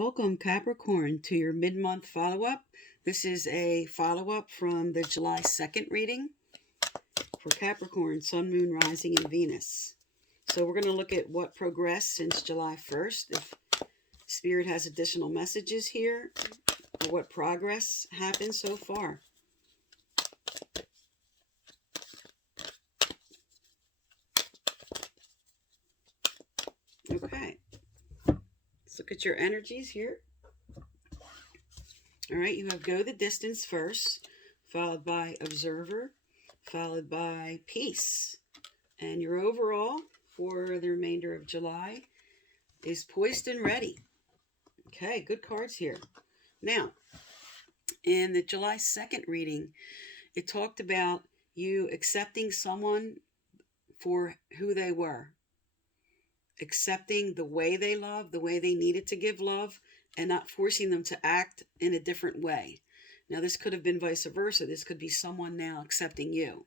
Welcome, Capricorn, to your mid-month follow-up. This is a follow-up from the July 2nd reading for Capricorn, Sun, Moon, Rising, and Venus. So we're going to look at what progressed since July 1st, if Spirit has additional messages here, or what progress happened so far. Okay. Let's look at your energies here. All right, you have go the distance first, followed by observer, followed by peace. And your overall for the remainder of July is poised and ready. Okay, good cards here. Now, in the July 2nd reading, it talked about you accepting someone for who they were, accepting the way they love, the way they needed to give love, and not forcing them to act in a different way. Now, this could have been vice versa. This could be someone now accepting you.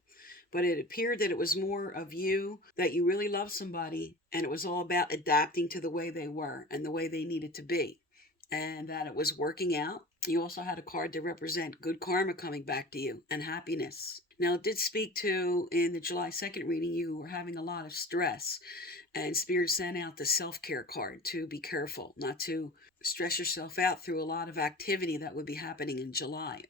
But it appeared that it was more of you, that you really love somebody, and it was all about adapting to the way they were and the way they needed to be, and that it was working out. You also had a card to represent good karma coming back to you and happiness. Now, it did speak to, in the July 2nd reading, you were having a lot of stress, and Spirit sent out the self-care card to be careful, not to stress yourself out through a lot of activity that would be happening in July.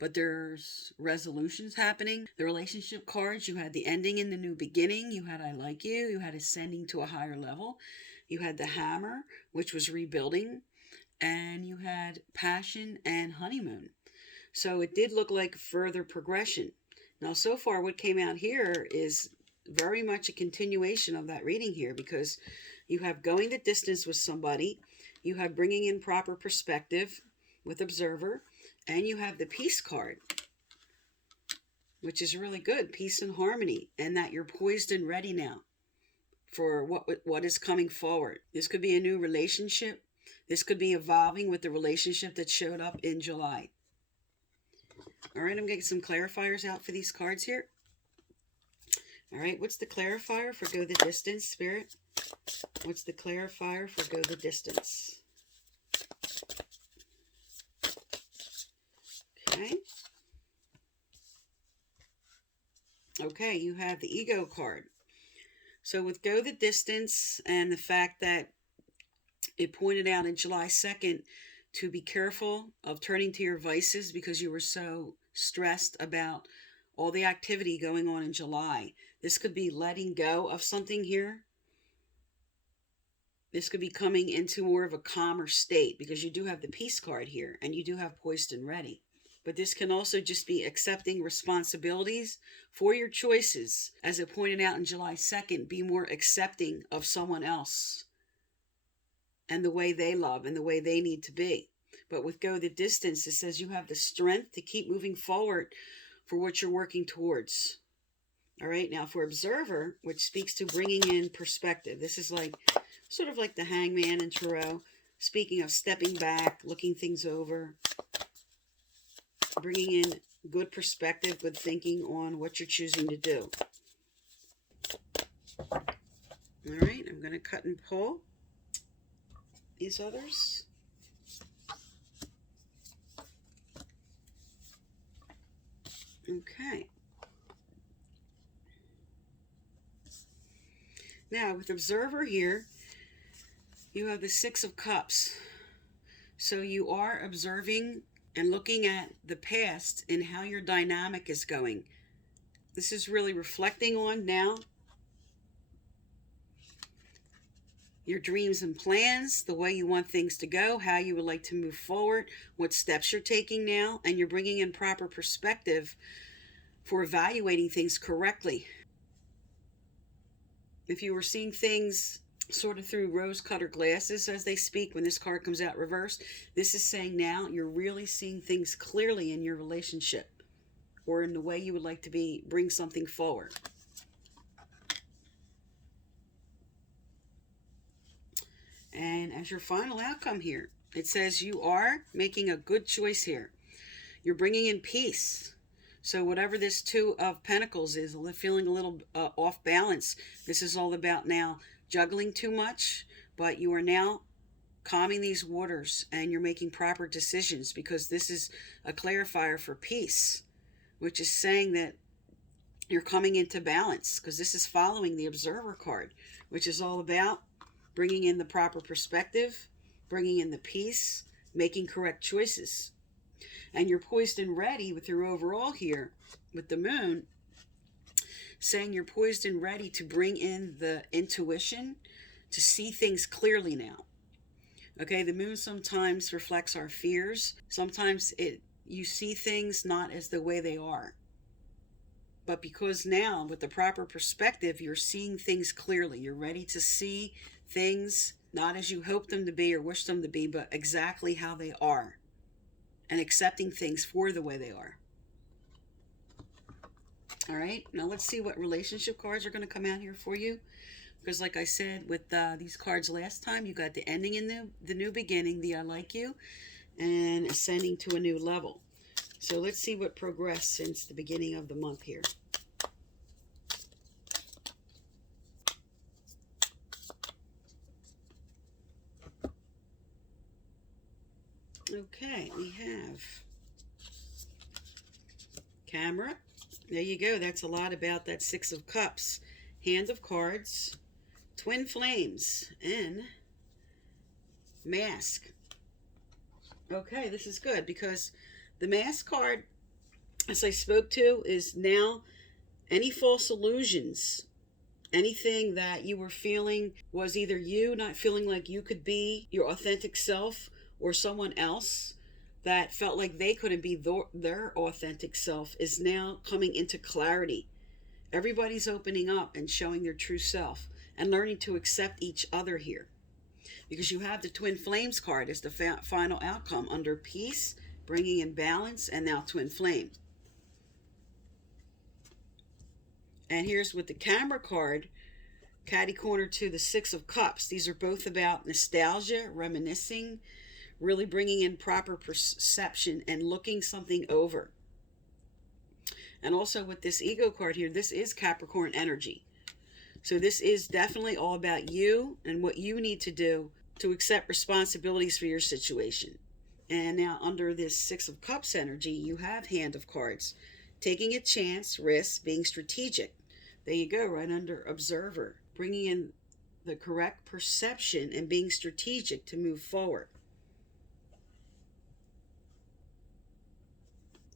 But there's resolutions happening. The relationship cards, you had the ending and the new beginning. You had I like you. You had ascending to a higher level. You had the hammer, which was rebuilding. And you had passion and honeymoon. So it did look like further progression. Now, so far, what came out here is very much a continuation of that reading here, because you have going the distance with somebody. You have bringing in proper perspective with observer. And you have the peace card, which is really good, peace and harmony, and that you're poised and ready now for what is coming forward. This could be a new relationship. This could be evolving with the relationship that showed up in July. All right, I'm getting some clarifiers out for these cards here. All right, what's the clarifier for go the distance, Spirit? What's the clarifier for go the distance? Okay. Okay, you have the ego card. So with go the distance and the fact that it pointed out in July 2nd to be careful of turning to your vices because you were so stressed about all the activity going on in July. This could be letting go of something here. This could be coming into more of a calmer state because you do have the peace card here and you do have poised and ready. But this can also just be accepting responsibilities for your choices. As it pointed out in July 2nd, be more accepting of someone else and the way they love and the way they need to be. But with go the distance, it says you have the strength to keep moving forward for what you're working towards. All right, now for observer, which speaks to bringing in perspective. This is like sort of like the hangman in tarot, speaking of stepping back, looking things over, bringing in good perspective, good thinking on what you're choosing to do. All right, I'm going to cut and pull these others. Okay. Now, with observer here, you have the Six of Cups. So you are observing and looking at the past and how your dynamic is going. This is really reflecting on now your dreams and plans, the way you want things to go, how you would like to move forward, what steps you're taking now, and you're bringing in proper perspective for evaluating things correctly. If you were seeing things sort of through rose-colored glasses, as they speak, when this card comes out reversed, this is saying now you're really seeing things clearly in your relationship or in the way you would like to bring something forward. And as your final outcome here, it says you are making a good choice here. You're bringing in peace. So whatever this Two of Pentacles is, feeling a little off balance, this is all about now juggling too much, but you are now calming these waters and you're making proper decisions, because this is a clarifier for peace, which is saying that you're coming into balance, because this is following the Observer card, which is all about bringing in the proper perspective, bringing in the peace, making correct choices. And you're poised and ready with your overall here with the moon, saying you're poised and ready to bring in the intuition to see things clearly now. Okay, the moon sometimes reflects our fears. Sometimes you see things not as the way they are. But because now, with the proper perspective, you're seeing things clearly. You're ready to see things not as you hope them to be or wish them to be, but exactly how they are. And accepting things for the way they are. All right, now let's see what relationship cards are going to come out here for you. Because like I said with these cards last time, you got the ending in the new beginning, the I like you, and ascending to a new level. So let's see what progressed since the beginning of the month here. Okay, we have Camera. There you go. That's a lot about that Six of Cups. Hand of Cards, Twin Flames, and Mask. Okay, this is good, because the Mask card, as I spoke to, is now any false illusions, anything that you were feeling was either you not feeling like you could be your authentic self, or someone else that felt like they couldn't be their authentic self, is now coming into clarity. Everybody's opening up and showing their true self and learning to accept each other here. Because you have the Twin Flames card as the final outcome under peace, bringing in balance, and now Twin Flame. And here's with the Camera card, catty corner to the Six of Cups. These are both about nostalgia, reminiscing, really bringing in proper perception and looking something over. And also with this Ego card here, this is Capricorn energy. So this is definitely all about you and what you need to do to accept responsibilities for your situation. And now under this Six of Cups energy, you have Hand of Cards. Taking a chance, risk, being strategic. There you go, right under Observer. Bringing in the correct perception and being strategic to move forward.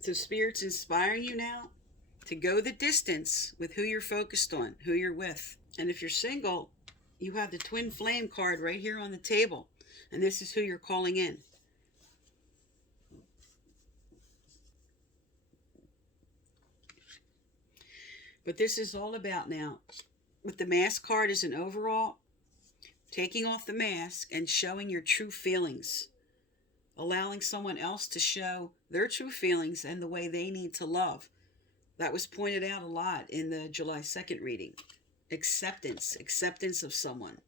So Spirit's inspiring you now to go the distance with who you're focused on, who you're with. And if you're single, you have the Twin Flame card right here on the table. And this is who you're calling in. But this is all about now, with the Mask card as an overall, taking off the mask and showing your true feelings. Allowing someone else to show their true feelings and the way they need to love. That was pointed out a lot in the July 2nd reading. Acceptance of someone.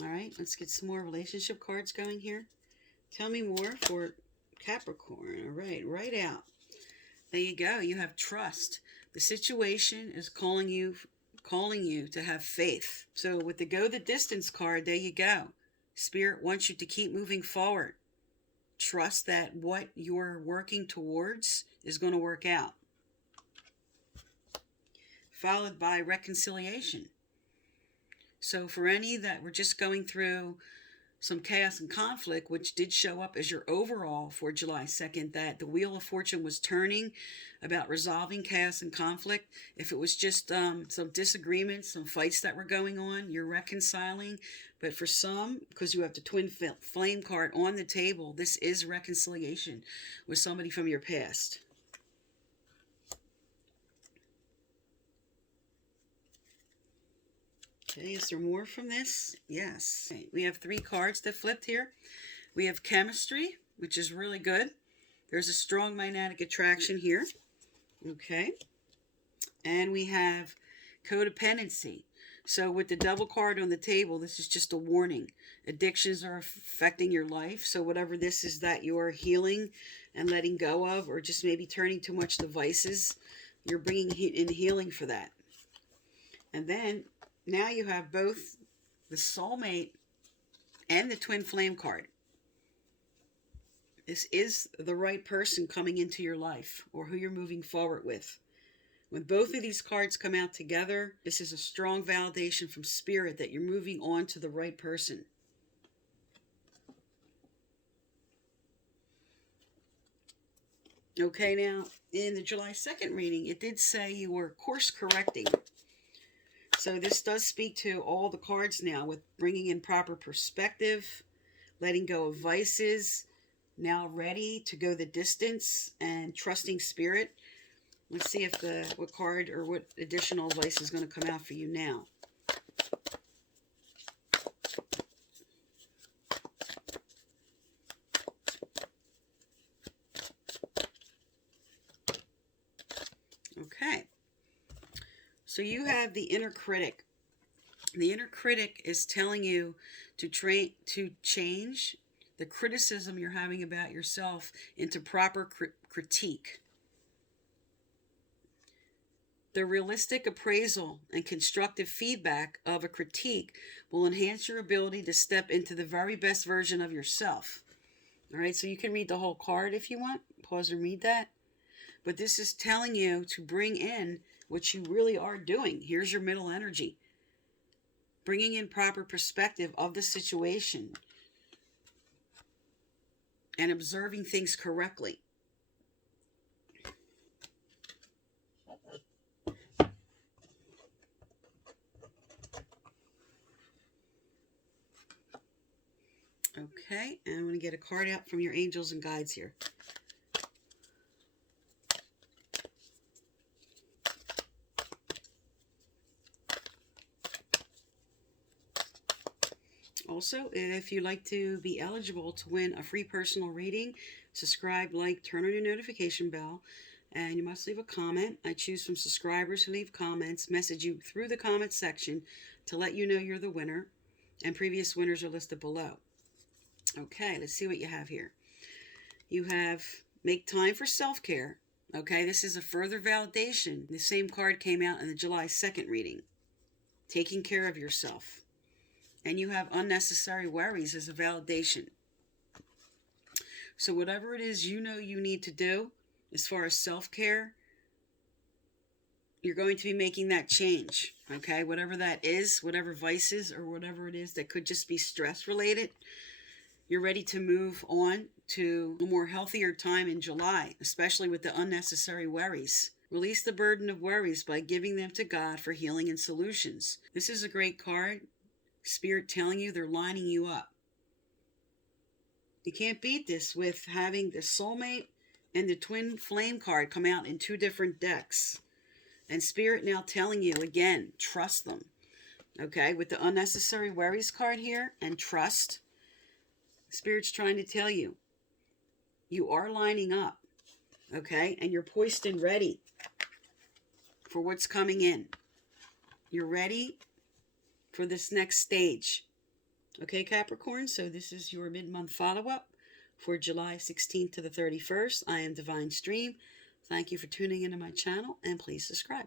All right, let's get some more relationship cards going here. Tell me more for Capricorn. All right, right out. There you go. You have trust. The situation is calling you to have faith. So with the Go the Distance card, there you go. Spirit wants you to keep moving forward. Trust that what you're working towards is going to work out. Followed by reconciliation. So for any that were just going through some chaos and conflict, which did show up as your overall for July 2nd, that the Wheel of Fortune was turning about resolving chaos and conflict. If it was just some disagreements, some fights that were going on, you're reconciling. But for some, because you have the Twin Flame card on the table, this is reconciliation with somebody from your past. Okay, is there more from this? Yes. Okay, we have 3 cards that flipped here. We have Chemistry, which is really good. There's a strong magnetic attraction here. Okay. And we have Codependency. So with the Devil card on the table, this is just a warning. Addictions are affecting your life. So whatever this is that you're healing and letting go of, or just maybe turning too much to vices, you're bringing in healing for that. And then now you have both the Soulmate and the Twin Flame card. This is the right person coming into your life, or who you're moving forward with. When both of these cards come out together, this is a strong validation from Spirit that you're moving on to the right person. Okay, now, in the July 2nd reading, it did say you were course correcting. So this does speak to all the cards now, with bringing in proper perspective, letting go of vices, now ready to go the distance, and trusting Spirit. Let's see if what card or what additional advice is going to come out for you now. Okay. So you have the inner critic. The inner critic is telling you to change the criticism you're having about yourself into proper critique. The realistic appraisal and constructive feedback of a critique will enhance your ability to step into the very best version of yourself. All right, so you can read the whole card if you want. Pause and read that. But this is telling you to bring in what you really are doing. Here's your middle energy. Bringing in proper perspective of the situation and observing things correctly. Okay, and I'm going to get a card out from your angels and guides here. Also, if you'd like to be eligible to win a free personal reading, subscribe, like, turn on your notification bell, and you must leave a comment. I choose from subscribers who leave comments, message you through the comment section to let you know you're the winner, and previous winners are listed below. Okay, let's see what you have here. You have make time for self-care. Okay, this is a further validation. The same card came out in the July 2nd reading. Taking care of yourself. And you have unnecessary worries as a validation. So whatever it is you know you need to do as far as self-care, you're going to be making that change. Okay, whatever that is, whatever vices or whatever it is that could just be stress related, you're ready to move on to a more healthier time in July, especially with the unnecessary worries. Release the burden of worries by giving them to God for healing and solutions. This is a great card. Spirit telling you they're lining you up. You can't beat this with having the Soulmate and the Twin Flame card come out in two different decks. And Spirit now telling you again, trust them. Okay, with the unnecessary worries card here and trust, Spirit's trying to tell you, you are lining up. Okay, and you're poised and ready for what's coming in. You're ready for this next stage. Okay, Capricorn, so this is your mid-month follow-up for July 16th to the 31st. I am Divine Stream. Thank you for tuning into my channel, and please subscribe.